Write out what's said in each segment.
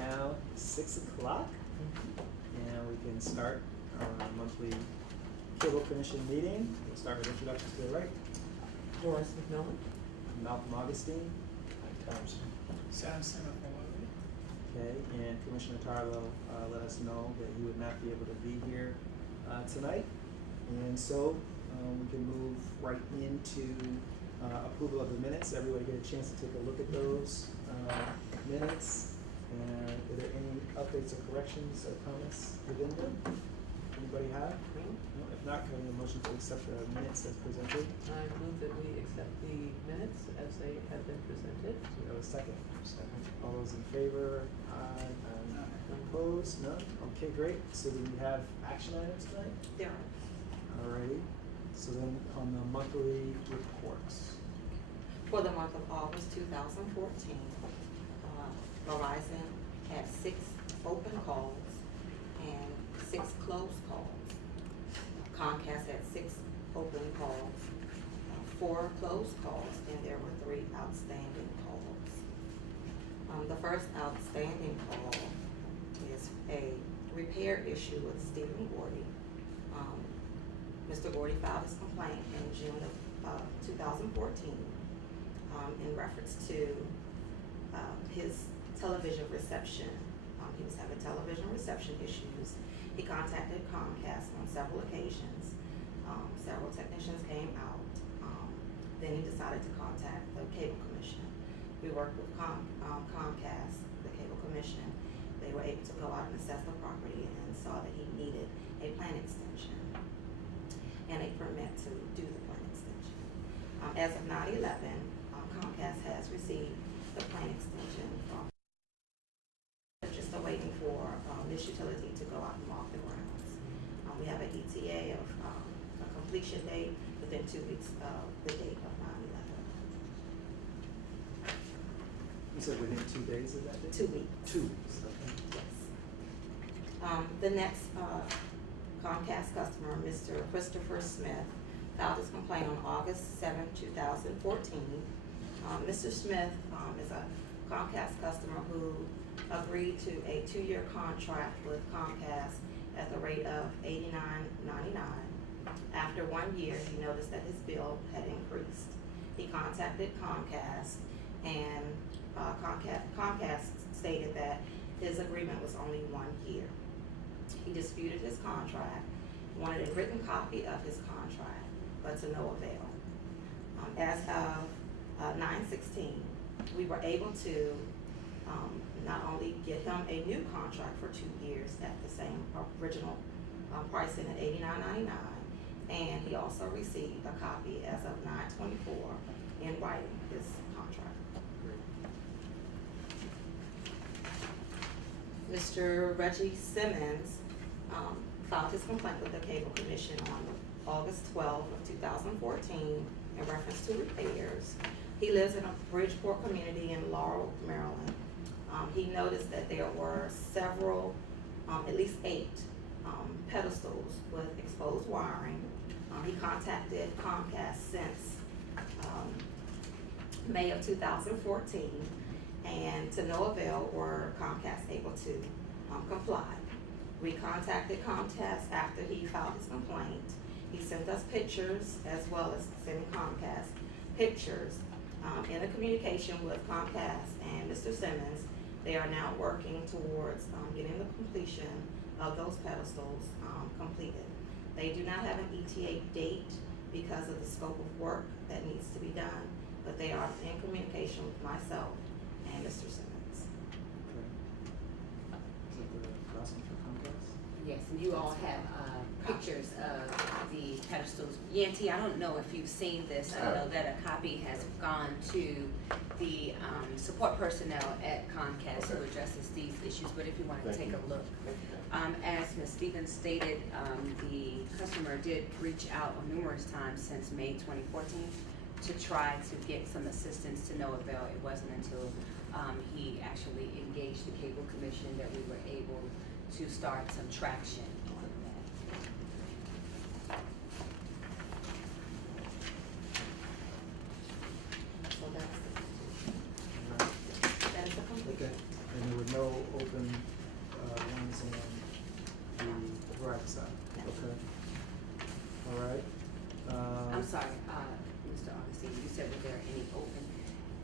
now 6 o'clock, and we can start our monthly Cable Commission meeting. We'll start with introductions to the right. Doris McMillan. Malcolm Augustine. Thompson. Samson of Hawaii. Okay, and Commissioner Tarlow let us know that he would not be able to be here tonight. And so we can move right into approval of the minutes. Everybody get a chance to take a look at those minutes. And are there any updates or corrections or comments within them? Anybody have? No? If not, can I get a motion to accept the minutes as presented? I move that we accept the minutes as they have been presented. Do we have a second? Second. All those in favor? Aye. Opposed? None? Okay, great. So do we have action items tonight? There are. Alrighty. So then on the monthly reports. For the month of August 2014, Verizon had 6 open calls and 6 closed calls. Comcast had 6 open calls, 4 closed calls, and there were 3 outstanding calls. The first outstanding call is a repair issue with Stephen Gordy. Mr. Gordy filed his complaint in June of 2014 in reference to his television reception. He was having television reception issues. He contacted Comcast on several occasions. Several technicians came out. Then he decided to contact the Cable Commission. We worked with Comcast, the Cable Commission. They were able to go out and assess the property and saw that he needed a plan extension and a permit to do the plan extension. As of 9/11, Comcast has received the plan extension from. They're just waiting for this utility to go out and mark the grounds. We have an ETA of a completion date within 2 weeks of the date of 9/11. You said within 2 days of that date? 2 weeks. 2 weeks, okay. Yes. The next Comcast customer, Mr. Christopher Smith, filed his complaint on August 7, 2014. Mr. Smith is a Comcast customer who agreed to a 2-year contract with Comcast at the rate of $89.99. After 1 year, he noticed that his bill had increased. He contacted Comcast, and Comcast stated that his agreement was only 1 year. He disputed his contract, wanted a written copy of his contract, but to no avail. As of 9/16, we were able to not only get him a new contract for 2 years at the same original pricing at $89.99, and he also received a copy as of 9/24 in writing his contract. Mr. Reggie Simmons filed his complaint with the Cable Commission on August 12 of 2014 in reference to repairs. He lives in a Bridgeport community in Laurel, Maryland. He noticed that there were several, at least 8 pedestals with exposed wiring. He contacted Comcast since May of 2014, and to no avail were Comcast able to comply. We contacted Comcast after he filed his complaint. He sent us pictures as well as sending Comcast pictures. In a communication with Comcast and Mr. Simmons, they are now working towards getting the completion of those pedestals completed. They do not have an ETA date because of the scope of work that needs to be done, but they are in communication with myself and Mr. Simmons. Okay. Is it the crossing for Comcast? Yes, and you all have pictures of the pedestals. Yanti, I don't know if you've seen this. I know that a copy has gone to the support personnel at Comcast who addresses these issues, but if you want to take a look. As Ms. Stevens stated, the customer did reach out on numerous times since May 2014 to try to get some assistance, to no avail. It wasn't until he actually engaged the Cable Commission that we were able to start some traction on that. So that is the completion. Okay. And there were no open sorry, Mr. Augustine, you said were there any open?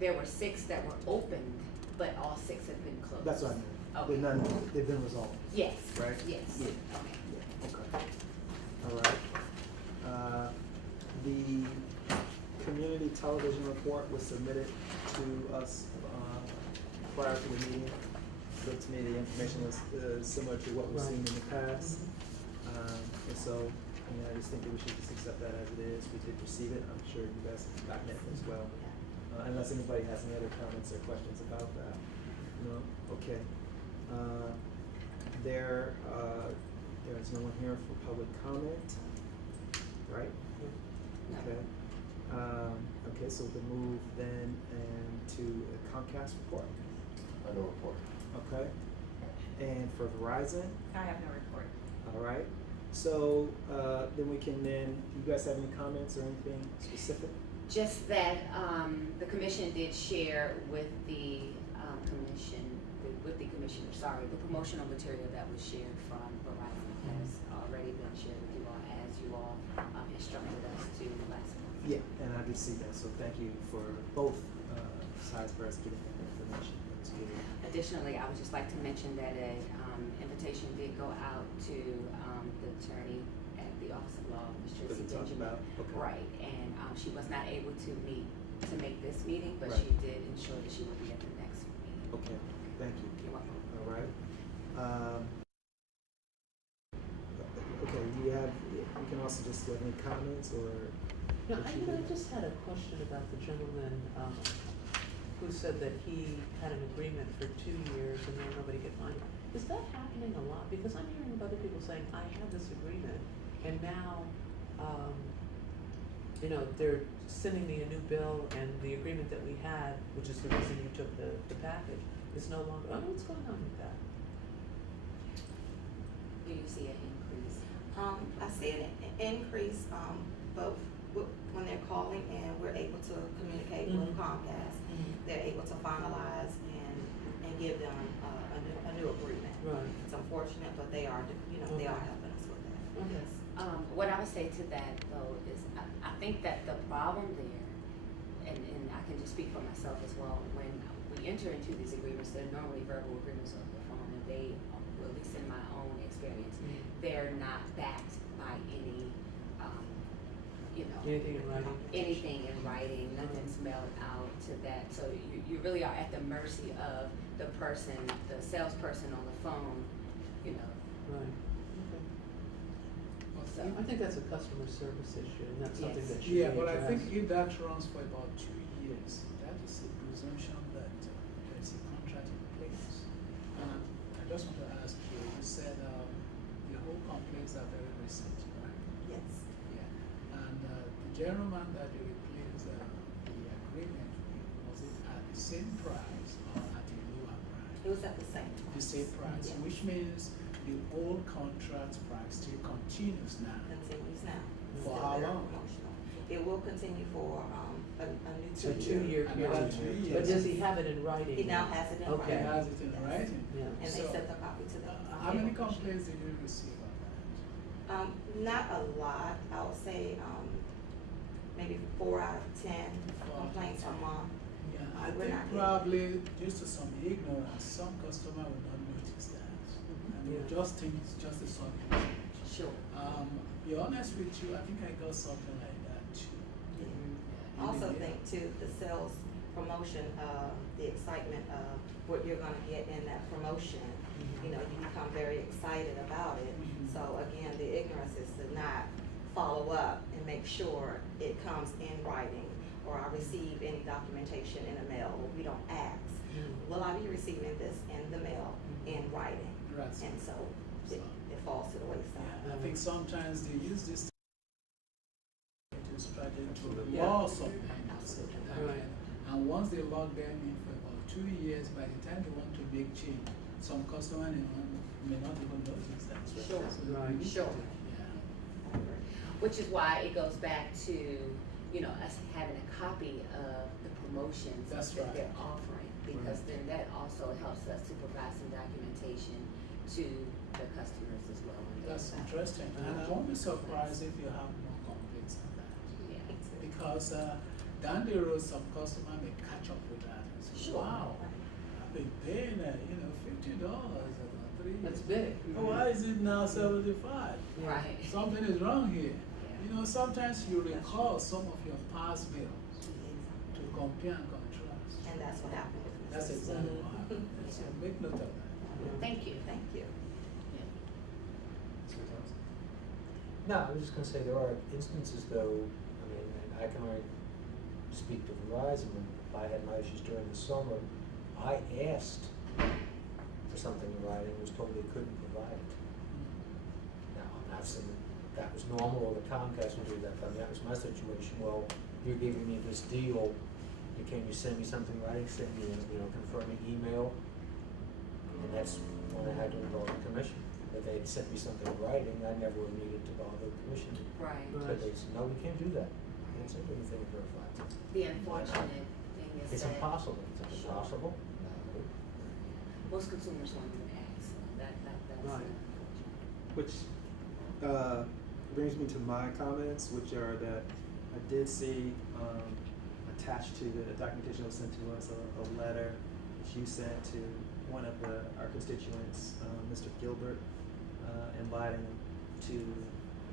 There were 6 that were opened, but all 6 have been closed. That's what I meant. Okay. They've been resolved, Yes. right? Yes. Yeah. Okay. Yeah, okay. All right. The community television report was submitted to us, prior to the meeting. Looked to me, the information was, similar to what we've seen in the past. And so, I just think that we should just accept that as it is. We did receive it. I'm sure you guys have gotten it as well. Unless anybody has any other comments or questions about that. No? Okay. There's no one here for public comment, right? No. Okay. Okay, so we'll move then to a Comcast report. No report. Okay. And for Verizon, I have no report. all right. So then we can you guys have any comments or anything specific? Just that, the commission did share with the commissioner, the promotional material that was shared from Verizon has already been shared with you all, as you all instructed us to last month. Yeah, and I did see that, so thank you for both sides for us getting that information. That's good. Additionally, I would just like to mention that a invitation did go out to the attorney at the Office of Law, Ms. That Tracy we talked Benjamin. about? Okay. Right, and she was not able to make this meeting, but Right. she did ensure that she will be at the next meeting. Okay, thank you. You're welcome. All right. Okay, we can also just have any comments or? No, I just had a question about the gentleman, who said that he had an agreement for 2 years and then nobody could find him. Is that happening a lot? Because I'm hearing of other people saying, I had this agreement, and now, they're sending me a new bill, and the agreement that we had, which is the reason you took the package, is no longer, what's going on with that? Do you see an increase? I see an increase, but when they're calling and we're able to communicate with Comcast, they're able to finalize and give them a new agreement. Right. It's unfortunate, but they are, they are helping us with that. Okay. What I would say to that though is I think that the problem there, and I can just speak for myself as well, when we enter into these agreements, they're normally verbal agreements over the phone, and they, well, at least in my own experience, they're not backed by any, Anything in writing? anything in writing, nothing's mailed out to that. So you really are at the mercy of the person, the salesperson on the phone, Right. Okay. so. I think that's a customer service issue, and that's something Yes. that should be Yeah, but I think addressed. if that runs for about 2 years, that is a presumption that there's a contract in place. And I just want to ask you, you said the whole complaints are very recent, right? Yes. Yeah. And the gentleman that you replaced the agreement with, was it at the same price or at a lower price? It was at the same time. The same price, Yes. which means the old contract price still continues now. Continues now. For Still how very long? promotional. It will continue for a new A 2 year. 2-year Another period. 2 years. But does he have it in writing? He now has it in Okay. He writing. has it in writing. Yeah. And they So, sent a copy to them. How many complaints did you receive on that? Not a lot, I would say, maybe 4 out of 10 complaints a month. Yeah, I We're think not probably due to some ignorance, some customer will not notice that. And will Yeah. just think it's just a soft message. Sure. Be honest with you, I think I got something like that too. I also think too, the sales promotion, the excitement of what you're gonna get in that promotion, you become very excited about it. Mhm. So again, the ignorance is to not follow up and make sure it comes in writing, or I receive any documentation in the mail, or we don't ask, will I be receiving this in the mail in writing? Right. And so it falls to the wayside. Yeah, I think sometimes they use this strategy to Yeah. lure something. Absolutely. Right. And once they log them in for about 2 years, by the time they want to make change, some customer may not even notice that. Sure. So they Right. need to Sure. take- Yeah. Which is why it goes back to, us having a copy of the promotions That's that right. they're offering. Because then that also helps us to provide some documentation to the customers as well. That's interesting. And I won't be surprised if you have more complaints on that. Yeah. because down the road, some customer may catch up with that and say, Sure. wow, I've been paying, $50 about 3 years. That's big. Why is it now 75? Yeah. Right. Something is wrong here. Yeah. Sometimes you recall some of your past bills to compare and contrast. And that's what happened with Mr. That's exactly Mhm. what happened. So make note of that. Thank you. Thank you. Mr. Thompson? No, I was just gonna say there are instances though, I mean, and I can only speak to Verizon, when I had my issues during the summer, I asked for something in writing, was told they couldn't provide it. Now, I'm not saying that was normal or the Comcast would do that, but I mean, that was my situation. Well, you're giving me this deal, can you send me something in writing, send me, confirming email? And that's when I had to involve the commission. If they had sent me something in writing, I never would have needed to bother the commission. Right. But they said, no, we can't do that. We can't send anything verified. The unfortunate thing is It's that impossible. It's Sure. impossible. No. most consumers won't even ask. That's Right. unfortunate. Which brings me to my comments, which are that I did see attached to the documentation that was sent to us a letter that you sent to one of our constituents, Mr. Gilbert, inviting him to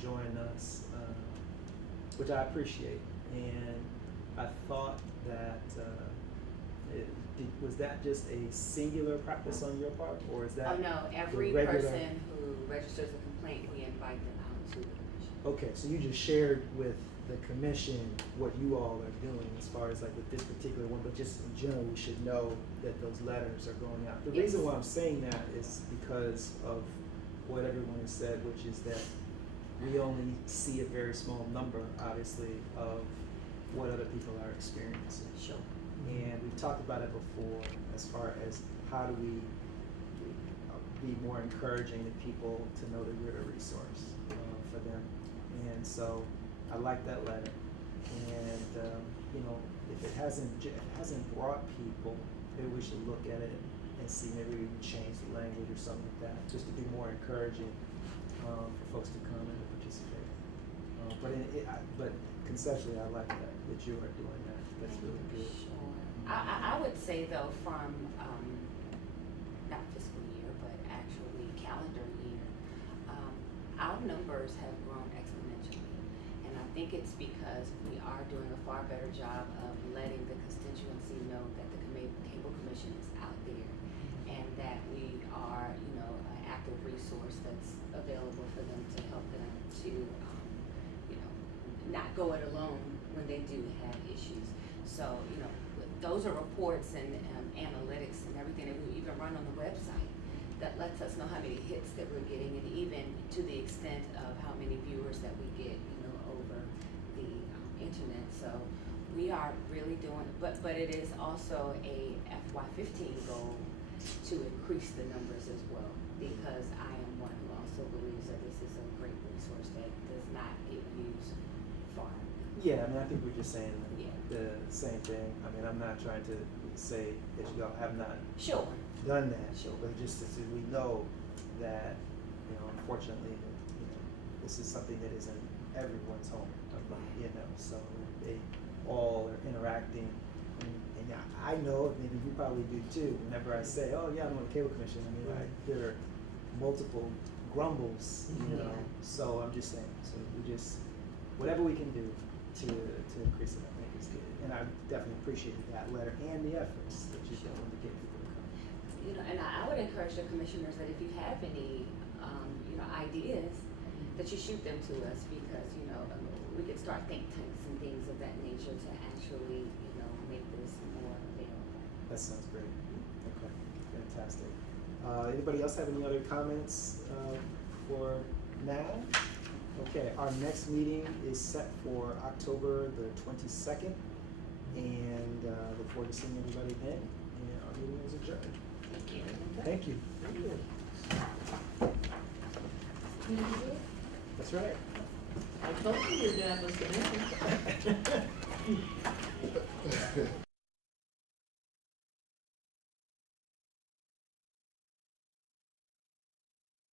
join us, which I appreciate. And I thought that was that just a singular practice on your part, or is that Oh, no, every the regular? person who registers a complaint, we invite them out to the commission. Okay, so you just shared with the commission what you all are doing as far as like with this particular one, but just in general, we should know that those letters are going out. The reason Yes. why I'm saying that is because of what everyone has said, which is that we only see a very small number, obviously, of what other people are experiencing. Sure. And we've talked about it before as far as how do we be more encouraging to people to know that we're a resource for them. And so I like that letter. And, if it hasn't brought people, maybe we should look at it and see, maybe we can change the language or something like that, just to be more encouraging for folks to come and to participate. But conceptually, I like that you are doing that. That's really good. Sure. I would say though, from, not fiscal year, but actually calendar year, our numbers have grown exponentially. And I think it's because we are doing a far better job of letting the constituency know that the cable commission is out there and that we are, an active resource that's available for them to help them to, not go it alone when they do have issues. So, those are reports and analytics and everything that we even run on the website that lets us know how many hits that we're getting, and even to the extent of how many viewers that we get, over the internet. So we are really doing, but it is also a FY15 goal to increase the numbers as well, because I am one who also believes that this is a great resource that does not get used far. Yeah, I think we're just saying Yeah. the same thing. I'm not trying to say that you all have not Sure. done that, Sure. but just as we know that, unfortunately, this is something that is in everyone's home, so they all are interacting. And I know, maybe you probably do too, whenever I say, oh yeah, I'm on the cable commission, I hear multiple grumbles, Mhm. so I'm just saying, so whatever we can do to increase it, I think is good. And I definitely appreciate that letter and the efforts that you're doing to get people to come. And I would encourage the commissioners that if you have any, ideas, that you shoot them to us, because, we could start think tanks and things of that nature to actually, make this more available. That sounds great. Okay, fantastic. Anybody else have any other comments for now? Okay, our next meeting is set for October the 22nd, and look forward to seeing everybody then. And our meeting is adjourned. Thank you. Thank you. Thank you. That's right. I told you your dad was the man.